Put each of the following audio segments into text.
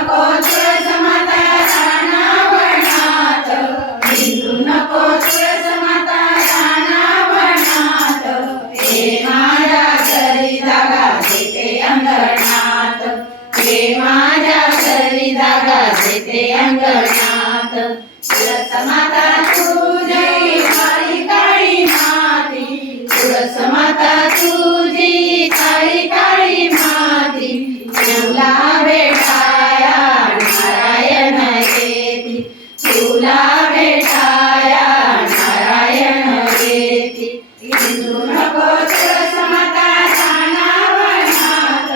नको तुळस माता रानावनात, निंदू नको तुळस माता रानावनात, ये माझ्या घरी जागा देते अंगणात, ये माझ्या घरी जागा देते अंगणात. तुळस माता तुझी काळी काळी माती, तुळस माता तुझी काळी काळी माती, तुला भेटाया नारायण येती, तुला भेटाया नारायण येती. हिंदू नको तुळस माता रानावनात,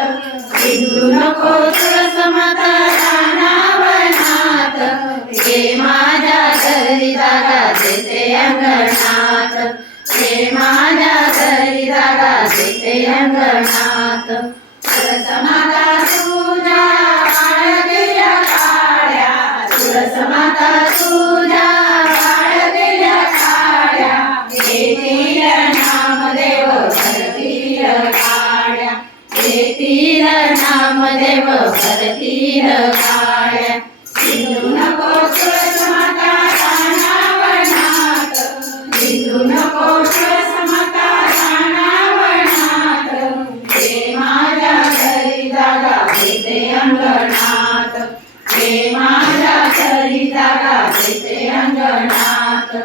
हिंदू नको तुळस माता रानावनात, ये माझ्या घरी जागा देते अंगणात, ये माझ्या घरी जागा देते अंगणात. तुळस माता तुझ्या बाळगल्या काड्या, तुळस माता तुझ्या बाळगल्या काड्या, येतील नामदेव भरतील काड्या, येतील नामदेव भरतील काड्या. हिंदू नको तुळस माता रानावनात, हिंदू नको तुळस माता रानावनात, ये माझ्या घरी जागा देते अंगणात, ये माझ्या घरी जागा देते अंगणात.